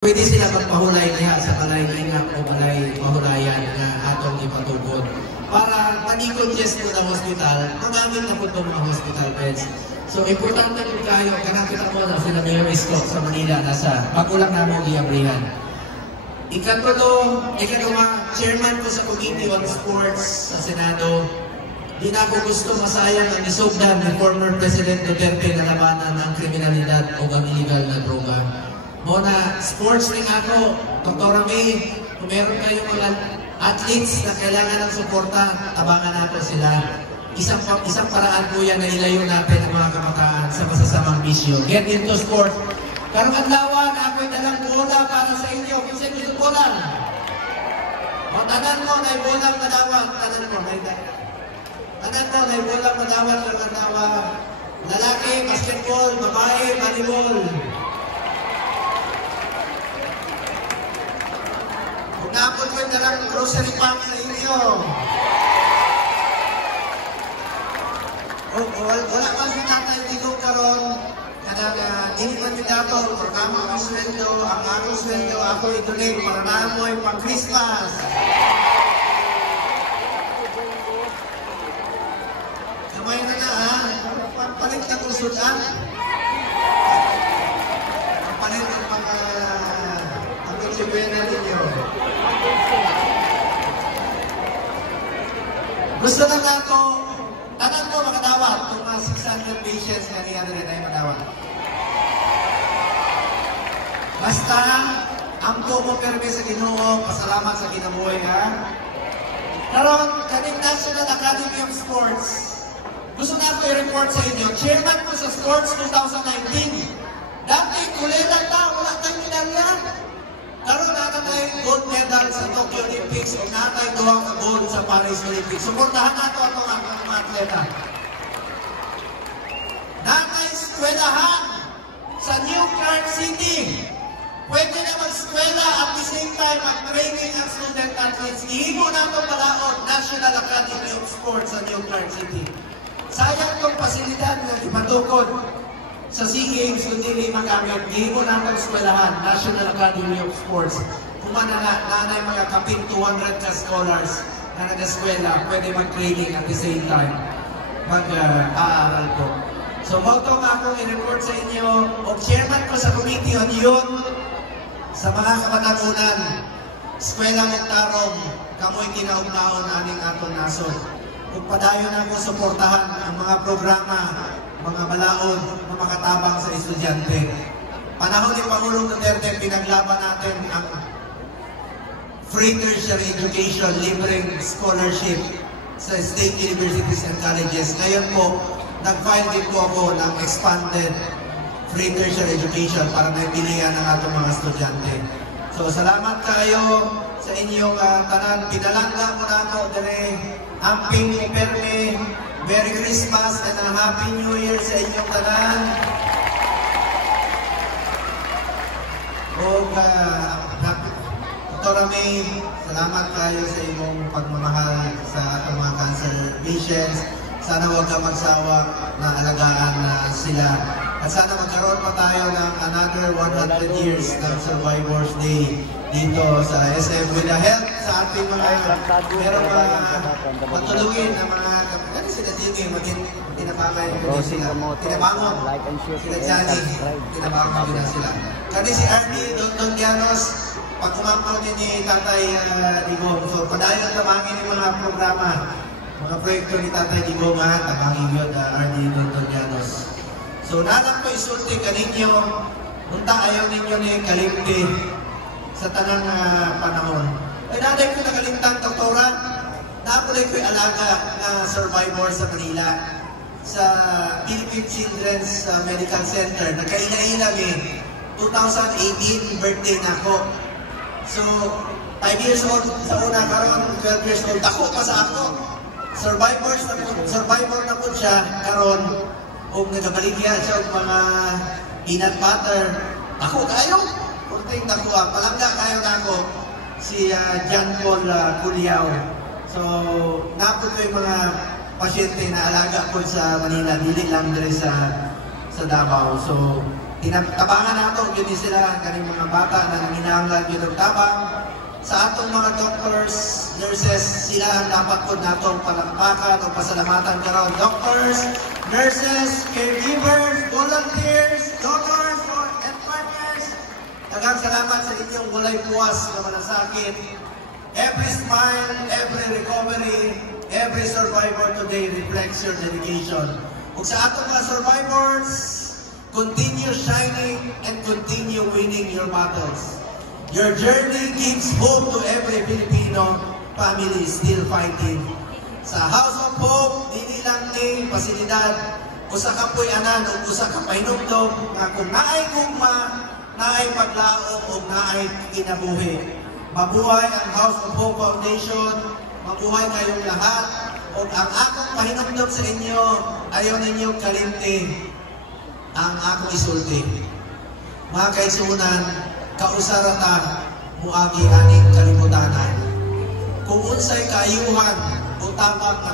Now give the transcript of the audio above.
Pwede sila magpahulay niya sa balay-lingap o balay-mahulayan na atong ipatugod. Para pag-i-congest mo na hospital, magamit na po itong mga hospital beds. So, importante po kayo, kanakita mo na sila Mayor Isko sa Manila, nasa magulang na mo liabrihan. Ikatulong, chairman ko sa Committee on Sports sa Senado, di na ako gusto masayang ang isugdan ni former President Duterte na labanan ng kriminalidad o ang illegal na droga. Muna, sports rin ako, Dr. May, kung meron kayong mga athletes na kailangan ng suporta, tabangan natin sila. Isang paraan po yan na ilayo natin ang mga kamataan sa masasamang bisyo. Get into sport. Karong adlawan, ako'y dalang bola para sa inyo. Kung sa'yo gusto bola. O tanan mo, na bolang madawag. Tanan mo, na bolang madawag ng adlawan. Lalaki, basketball, babae, volleyball. Napot ko na lang grocery pack sa inyo. Wala pa si Tatay Digong karon. Kada inimandator, programa ang sweldo, ang akong sweldo, ako i-donate para namoy pang Christmas. Kamay na na ha. Palit na kong sudan. Palit na pang ang pagsibuyan ninyo. Gusto lang ako, tanan ko makadawat kung mga 600 patients na niya rin ay madawat. Basta, ang mo perme sa Ginoo, pasalamat sa kinabuhay ha. Karon, kaning National Academy of Sports, gusto na ako i-report sa inyo, chairman ko sa Sports 2019. Dati, kulilan ta, wala tayong medalya. Karon na tayo gold medal sa Tokyo Olympics o na tayo duwang ka gold sa Paris Olympics. Suportahan nato ang mga atleta. Na tayo eskwelahan sa New Clark City. Pwede na mag-eskwela at the same time mag-training ang student athletes. Ihigo na itong palaon, National Academy of Sports sa New Clark City. Sayang itong pasilidad na ipatukod sa SEA Games, hindi magamit, hindi mo na eskwelahan, National Academy of Sports. Kung nanay mga kaping 200 ka scholars na nag-eskwela, pwede mag-training at the same time, mag-aaral ko. So, motong akong i-report sa inyo, o chairman ko sa Committee on Youth, sa mga kapanagunan, eskwela ng tarong, kamoy kinaugnaon aning atong nasod. Kung padayon ako suportahan ang mga programa, mga balaod na makatabang sa estudyante. Panahon ni Pangulong Duterte, pinaglaban natin ang free tertiary education, libreng scholarship sa state universities and colleges. Ngayon po, nag-file din po ako ng expanded free tertiary education para naipilihan ng atong mga estudyante. So, salamat kayo sa inyong tanan. Pinalangga mo na ako dali amping perme. Merry Christmas and a Happy New Year sa inyong tanan. O Dr. May, salamat kayo sa inyong pagmamahal sa atong mga cancer patients. Sana huwag ka magsawa na alagaan na sila. At sana magkaroon pa tayo ng another 100 years ng Survivors Day dito sa SM with the help sa ating mga meron matulungin na mga sila Jimmy, tinabangay ko sila. Tinabangon. Sila Johnny, tinabangon ko na sila. Kasi si Arnie Don Llanos, pag kumampaw niya ni Tatay Digong, so padayon ang tabangin ng mga programa, mga proyekto ni Tatay Digong, tabangin yun, Arnie Don Llanos. So nalang ko isulti ka ninyo, punta ayaw ninyo ni kalimti sa tanang panahon. Ay nanay ko nakalimtang doktorat, nakulay ko'y alaga na survivor sa Manila sa Philippine Children's Medical Center. Nagkaila-ilang 2018 birthday na ako. So, 5 years old sa una, karon 12 years old. Ako pa sa ako. Survivor na po siya, karon kung nagabaligya siya ng mga peanut butter. Ako kayo. Kunting nakuha. Palangga kayo na ako. Si John Paul Culiao. So, napod ko yung mga pasyente na alaga po sa Manila, dili lang dali sa Davao. So, Tabangan nato yun sila kaning mga bata na nanginahanglan yun ng tabang. Sa atong mga doctors, nurses, sila ang dapat po natong palakpakan o pasalamatan karon. Doctors, nurses, caregivers, volunteers, donors, and partners. Daghang salamat sa inyong walay puwas na malasakit. Every smile, every recovery, every survivor today reflects your dedication. Ug sa atong mga survivors, continue shining and continue winning your battles. Your journey gives hope to every Filipino family still fighting. Sa House of Hope, dili lang ni pasilidad, usa ka puy anan o usa ka pahinumdom nga kung naay gugma, naay paglaom o naay kinabuhi. Mabuhay ang House of Hope Foundation, mabuhay kayong lahat, o ang akong pahinumdom sa inyo, ayaw ninyong kalimtin ang akong isulti. Mga kaisunan, kausaratan, muagi aning kalibutanan. Kung unsay kaayuhan o tapak na